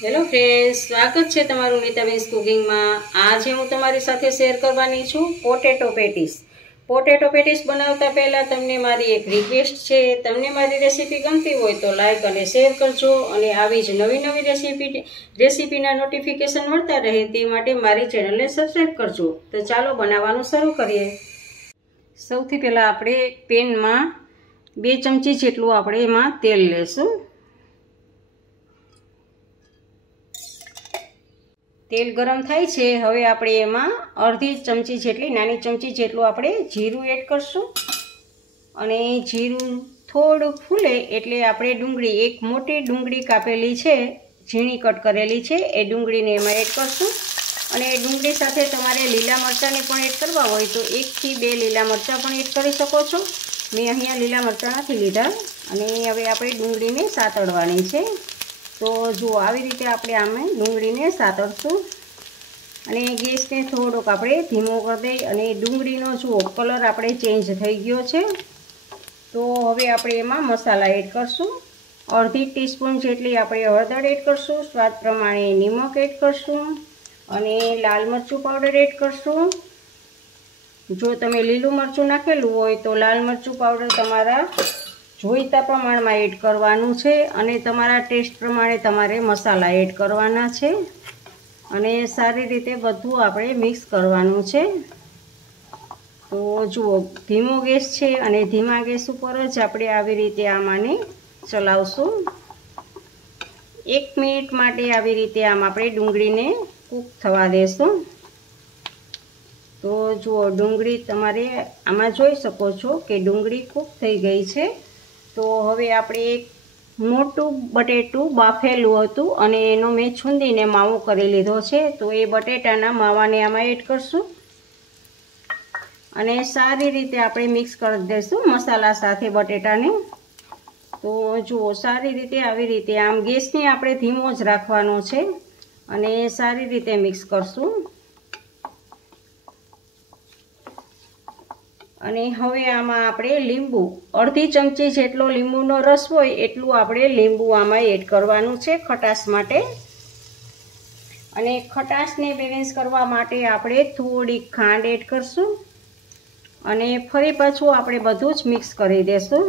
Hello friends, સ્વાગત છે તમારું નીતાબેન્સ કુકિંગમાં। આજે હું તમારી સાથે શેર કરવાની છું પોટેટો પેટીસ। પોટેટો પેટીસ બનાવતા પહેલાં તમને મારી એક રિક્વેસ્ટ છે, તમને મારી રેસીપી ગમતી હોય તો લાઈક અને શેર કરજો અને આવી જ નવી રેસીપીના નોટિફિકેશન મળતા રહે તે માટે મારી ચેનલને સબસ્ક્રાઈબ કરજો। તો ચાલો બનાવવાનું શરૂ કરીએ। સૌથી પહેલાં આપણે પેનમાં 2 ચમચી જેટલું આપણે એમાં તેલ લેશું। તેલ ગરમ થાય છે, હવે આપણે એમાં અડધી ચમચી જેટલી નાની ચમચી જેટલું આપણે જીરું એડ કરશું અને જીરું થોડું ફૂલે એટલે આપણે ડુંગળી, એક મોટી ડુંગળી કાપેલી છે, ઝીણી કટ કરેલી છે, એ ડુંગળીને એમાં એડ કરશું। અને ડુંગળી સાથે તમારે લીલા મરચાંને પણ એડ કરવા હોય તો 1 થી 2 લીલા મરચાં પણ એડ કરી શકો છો। મેં અહીંયા લીલા મરચાં નથી લીધા। અને હવે આપણે ડુંગળીને સાતળવાની છે। તો જો આવી રીતે આપણે આમે ડુંગળીને સાતળશું અને ગેસને થોડોક આપણે ધીમો કરી દઈ અને ડુંગળીનો જુઓ કલર આપણે ચેન્જ થઈ ગયો છે। તો હવે આપણે એમાં મસાલા એડ કરશું। અડધી ટીસ્પૂન જેટલી આપણે હળદર એડ કરશું, સ્વાદ પ્રમાણે નિમક એડ કરશું અને લાલ મરચું પાવડર એડ કરશું। જો તમે લીલું મરચું નાખેલું હોય તો લાલ મરચું પાવડર તમારા જોઈતા પ્રમાણમાં એડ કરવાનું છે અને તમારા ટેસ્ટ પ્રમાણે તમારે મસાલા એડ કરવાના છે અને સારી રીતે બધું આપણે મિક્સ કરવાનું છે। તો જુઓ ધીમો ગેસ છે અને ધીમા ગેસ ઉપર જ આપણે આવી રીતે આમાંને ચલાવશું। 1 મિનિટ માટે આવી રીતે આમ આપણે ડુંગળીને કૂક થવા દેશું। તો જુઓ ડુંગળી તમારે આમાં જોઈ શકો છો કે ડુંગળી કૂક થઈ ગઈ છે। તો હવે આપણે એક મોટું બટેટું બાફેલું હતું અને એનો મેં છૂંદીને માવો કરી લીધો છે। તો એ બટેટાના માવાને આમાં એડ કરશું અને સારી રીતે આપણે મિક્સ કરી દઈશું મસાલા સાથે બટેટાને। તો જુઓ સારી રીતે આવી રીતે આમ ગેસને આપણે ધીમો જ રાખવાનો છે અને સારી રીતે મિક્સ કરશું। અને હવે આમાં આપણે લીંબુ, અડધી ચમચી જેટલો લીંબુનો રસ હોય એટલું આપણે લીંબુ આમાં એડ કરવાનું છે ખટાશ માટે। અને ખટાશને બેલેન્સ કરવા માટે આપણે થોડી ખાંડ એડ કરશું અને ફરી પાછું આપણે બધું જ મિક્સ કરી દેશું।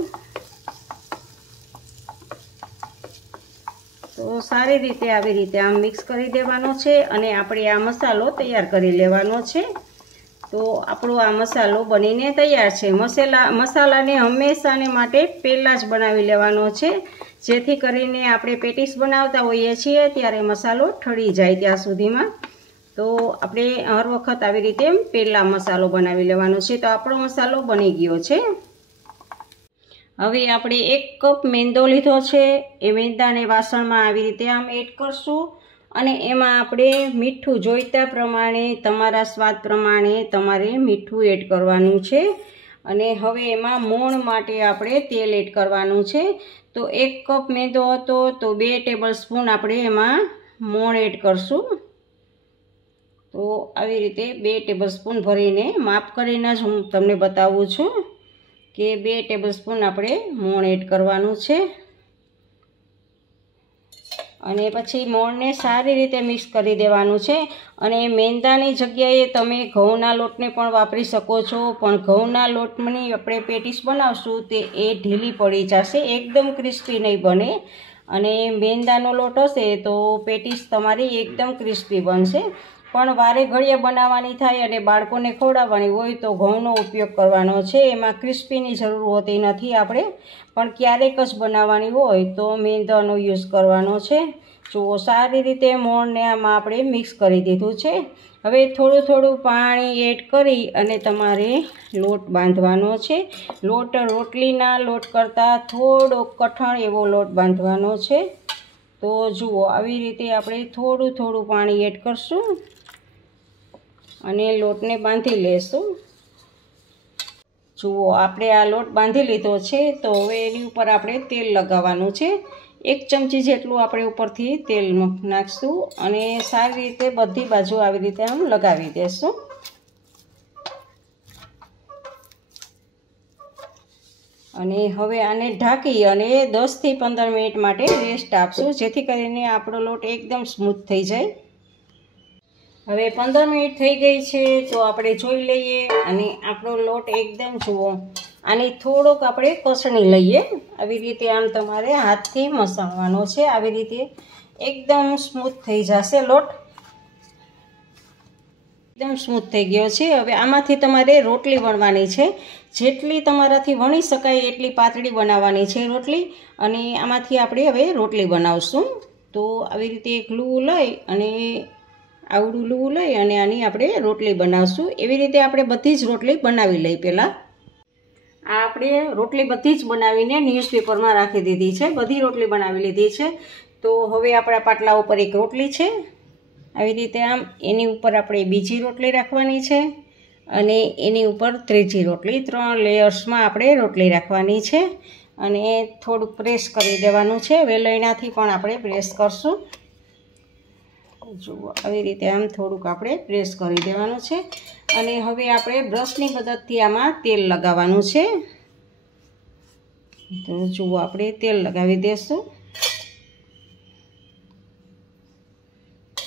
તો સારી રીતે આવી રીતે આમ મિક્સ કરી દેવાનો છે અને આપણે આ મસાલો તૈયાર કરી લેવાનો છે। તો આપણો આ મસાલો બનીને તૈયાર છે। મસાલાને હંમેશાને માટે પહેલાં જ બનાવી લેવાનો છે, જેથી કરીને આપણે પેટીસ બનાવતા હોઈએ છીએ ત્યારે મસાલો ઠરી જાય ત્યાં સુધીમાં। તો આપણે હર વખત આવી રીતે પહેલાં મસાલો બનાવી લેવાનો છે। તો આપણો મસાલો બની ગયો છે। હવે આપણે 1 કપ મેંદો લીધો છે, એ મેંદાને વાસણમાં આવી રીતે આમ એડ કરશું અને એમાં આપણે મીઠું જોઈતા પ્રમાણે, તમારા સ્વાદ પ્રમાણે તમારે મીઠું એડ કરવાનું છે। અને હવે એમાં મોણ માટે આપણે તેલ એડ કરવાનું છે। તો 1 કપ મેંદો હતો તો 2 ટેબલ સ્પૂન આપણે એમાં મોણ એડ કરશું। તો આવી રીતે 2 ટેબલ સ્પૂન ભરીને માપ કરીને જ હું તમને બતાવું છું કે 2 ટેબલ સ્પૂન આપણે મોણ એડ કરવાનું છે। અને પછી મોણને સારી રીતે મિક્સ કરી દેવાનું છે। અને મેંદાની જગ્યાએ તમે ઘઉંના લોટને પણ વાપરી શકો છો, પણ ઘઉંના લોટની આપણે પેટીસ બનાવશું તે એ ઢીલી પડી જશે, એકદમ ક્રિસ્પી નહીં બને। અને મેંદાનો લોટ હશે તો પેટીસ તમારી એકદમ ક્રિસ્પી બનશે। પણ વારે ઘડીએ બનાવવાની થાય અને બાળકોને ખવડાવવાની હોય તો ઘઉંનો ઉપયોગ કરવાનો છે, એમાં ક્રિસ્પીની જરૂર હોતી નથી આપણે, પણ ક્યારેક જ બનાવવાની હોય તો મેંદાનો યુઝ કરવાનો છે। જુઓ સારી રીતે મોણને આમાં આપણે મિક્સ કરી દીધું છે। હવે થોડું થોડું પાણી એડ કરી અને તમારે લોટ બાંધવાનો છે। લોટ રોટલીના લોટ કરતાં થોડો કઠણ એવો લોટ બાંધવાનો છે। તો જુઓ આવી રીતે આપણે થોડું થોડું પાણી એડ કરશું અને લોટને બાંધી લેશું। જુઓ આપણે આ લોટ બાંધી લીધો છે। તો હવે એની ઉપર આપણે તેલ લગાવવાનું છે। 1 ચમચી જેટલું આપણે ઉપરથી તેલ નાખશું અને સારી રીતે બધી બાજુ આવી રીતે આમ લગાવી દેશું। અને હવે આને ઢાંકી અને 10 થી 15 મિનિટ માટે રેસ્ટ આપશું, જેથી કરીને આપણો લોટ એકદમ સ્મૂથ થઈ જાય. હવે 15 મિનિટ થઈ ગઈ છે તો આપણે જોઈ લઈએ અને આપણો લોટ એકદમ જુઓ આની થોડોક આપણે કસણી લઈએ. આવી રીતે આમ તમારે હાથથી મસળવાનો છે. આવી રીતે એકદમ સ્મૂથ થઈ જશે લોટ. એકદમ સ્મૂથ થઈ ગયો છે. હવે આમાંથી તમારે રોટલી વણવાની છે. જેટલી તમારાથી વણી શકાય એટલી પાતળી બનાવવાની છે રોટલી. અને આમાંથી આપણે હવે રોટલી બનાવશું. તો આવી રીતે એક લૂ લઈ અને આવડું લૂ લઈ અને આની આપણે રોટલી બનાવશું. એવી રીતે આપણે બધી જ રોટલી બનાવી લઈ. પહેલાં આ આપણે રોટલી બધી જ બનાવીને ન્યૂઝપેપરમાં રાખી દીધી છે. બધી રોટલી બનાવી લીધી છે. તો હવે આપણા પાટલા ઉપર એક રોટલી છે. આવી રીતે આમ એની ઉપર આપણે બીજી રોટલી રાખવાની છે અને એની ઉપર ત્રીજી રોટલી. 3 લેયર્સમાં આપણે રોટલી રાખવાની છે અને થોડુંક પ્રેસ કરી દેવાનું છે. વેલણાથી પણ આપણે પ્રેસ કરશું. જુઓ આવી રીતે આમ થોડુંક આપણે પ્રેસ કરી દેવાનું છે. અને હવે આપણે બ્રશની મદદથી આમાં તેલ લગાવવાનું છે. તો જુઓ આપણે તેલ લગાવી દઈશું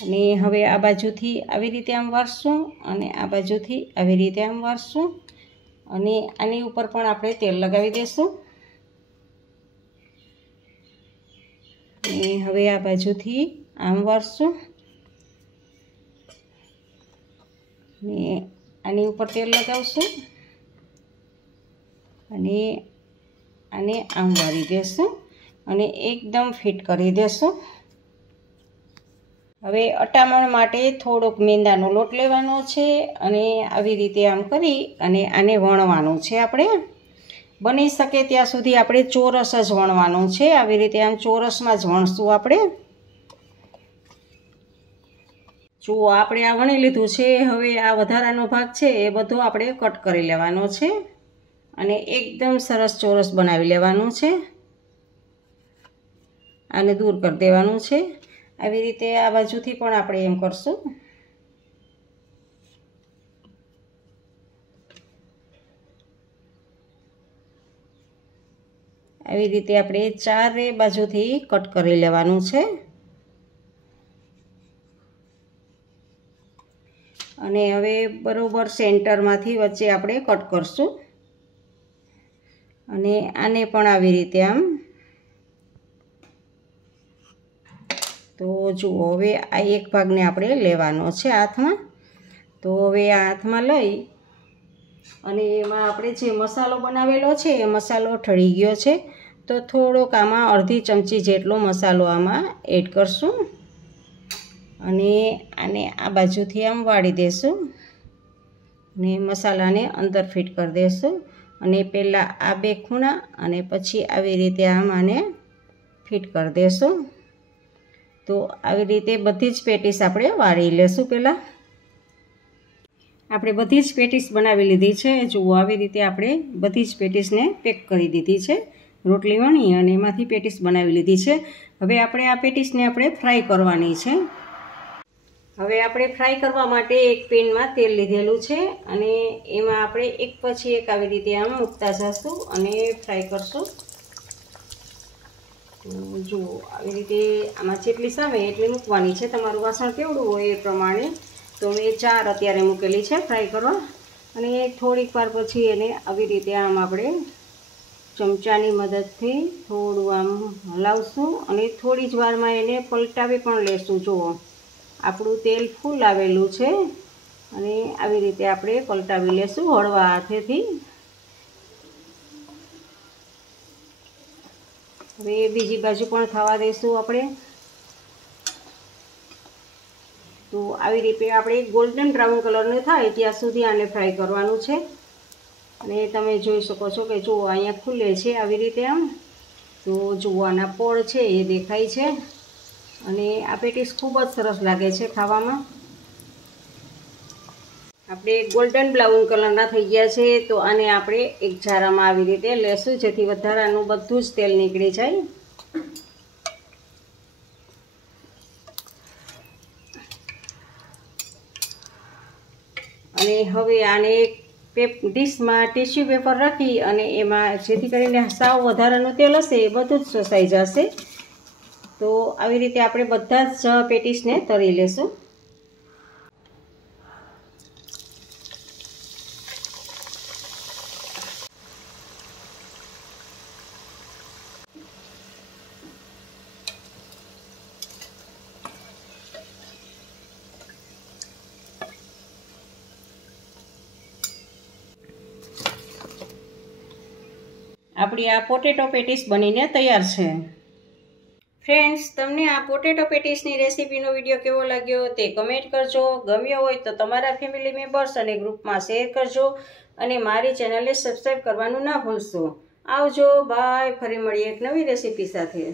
અને હવે આ બાજુથી આવી રીતે આમ વાળશું અને આ બાજુથી આવી રીતે આમ વાળશું અને આની ઉપર પણ આપણે તેલ લગાવી દઈશું. અને હવે આ બાજુથી આમ વાળશું અને આની ઉપર તેલ લગાવશું અને આને આમ વાળી દેશું અને એકદમ ફિટ કરી દેશું. હવે અટામણ માટે થોડોક મેંદાનો લોટ લેવાનો છે અને આવી રીતે આમ કરી અને આને વણવાનું છે. આપણે બની શકે ત્યાં સુધી આપણે ચોરસ જ વણવાનું છે. આવી રીતે આમ ચોરસમાં જ વણશું આપણે. જુઓ આપણે આ વણી લીધું છે. હવે આ વધારાનો ભાગ છે એ બધો આપણે કટ કરી લેવાનો છે અને એકદમ સરસ ચોરસ બનાવી લેવાનું છે. આને દૂર કરી દેવાનું છે. આવી રીતે આ બાજુથી પણ આપણે એમ કરશું. આવી રીતે આપણે ચારે બાજુથી કટ કરી લેવાનું છે અને હવે બરોબર સેન્ટરમાંથી વચ્ચે આપણે કટ કરશું અને આને પણ આવી રીતે આમ. તો જુઓ હવે આ એક ભાગને આપણે લેવાનો છે હાથમાં. તો હવે આ હાથમાં લઈ અને એમાં આપણે જે મસાલો બનાવેલો છે એ મસાલો ઠળી ગયો છે. તો થોડોક આમાં અડધી ચમચી જેટલો મસાલો આમાં એડ કરશું અને આને આ બાજુથી આમ વાળી દેશું અને મસાલાને અંદર ફિટ કરી દેશું. અને પહેલાં આ બે ખૂણા અને પછી આવી રીતે આમ આને ફિટ કરી દેશું. તો આવી રીતે બધી જ પેટીસ આપણે વાળી લેશું. પહેલાં આપણે બધી જ પેટીસ બનાવી લીધી છે. જુઓ આવી રીતે આપણે બધી જ પેટીસને પેક કરી દીધી છે. રોટલી વણી અને એમાંથી પેટીસ બનાવી લીધી છે. હવે આપણે આ પેટીસને આપણે ફ્રાય કરવાની છે. હવે આપણે ફ્રાય કરવા માટે એક પેનમાં તેલ લીધેલું છે અને એમાં આપણે એક પછી એક આવી રીતે આમ મૂકતા જઈશું અને ફ્રાય કરશું. જુઓ આવી રીતે આમાં જેટલી સામે એટલી મૂકવાની છે. તમારું વાસણ કેવડું હોય એ પ્રમાણે. તો મેં 4 અત્યારે મૂકેલી છે ફ્રાય કરવા અને થોડીક વાર પછી એને આવી રીતે આમ આપણે ચમચાની મદદથી થોડું આમ હલાવશું અને થોડી જ વારમાં એને પલટાવી પણ લેશું. જુઓ આપણું તેલ ફૂલ આવેલું છે અને આવી રીતે આપણે પલટાવી લેશું હળવા હાથેથી. હવે બીજી બાજુ પણ થવા દઈશું આપણે. તો આવી રીતે આપણે ગોલ્ડન બ્રાઉન કલરનું થાય ત્યાં સુધી આને ફ્રાય કરવાનું છે. અને તમે જોઈ શકો છો કે જુઓ અહીંયા ખુલે છે આવી રીતે આમ. તો જુઓ આના પોળ છે એ દેખાય છે અને આ પેટીસ ખૂબ જ સરસ લાગે છે ખાવામાં. આપણે ગોલ્ડન બ્રાઉન કલરના થઈ ગયા છે. તો આને આપણે એક ઝારામાં આવી રીતે લેશું જેથી વધારાનું બધું જ તેલ નીકળી જાય. અને હવે આને ડીશમાં ટીશ્યુ પેપર રાખી અને એમાં જેથી કરીને સાવ વધારાનું તેલ હશે એ બધું જ શોષાઈ જશે. તો આવી રીતે આપણે બધા જ પેટીસને તળી લેશું. આપણી આ પોટેટો પેટીસ બનીને તૈયાર છે. ફ્રેન્ડ્સ, તમને આ પોટેટો પેટીસની રેસીપીનો વિડીયો કેવો લાગ્યો તે કમેન્ટ કરજો. ગમ્યો હોય તો તમારા ફેમિલી મેમ્બર્સ અને ગ્રુપમાં શેર કરજો અને મારી ચેનલને સબસ્ક્રાઈબ કરવાનું ના ભૂલશો. આવજો, બાય. ફરી મળીએ એક નવી રેસીપી સાથે.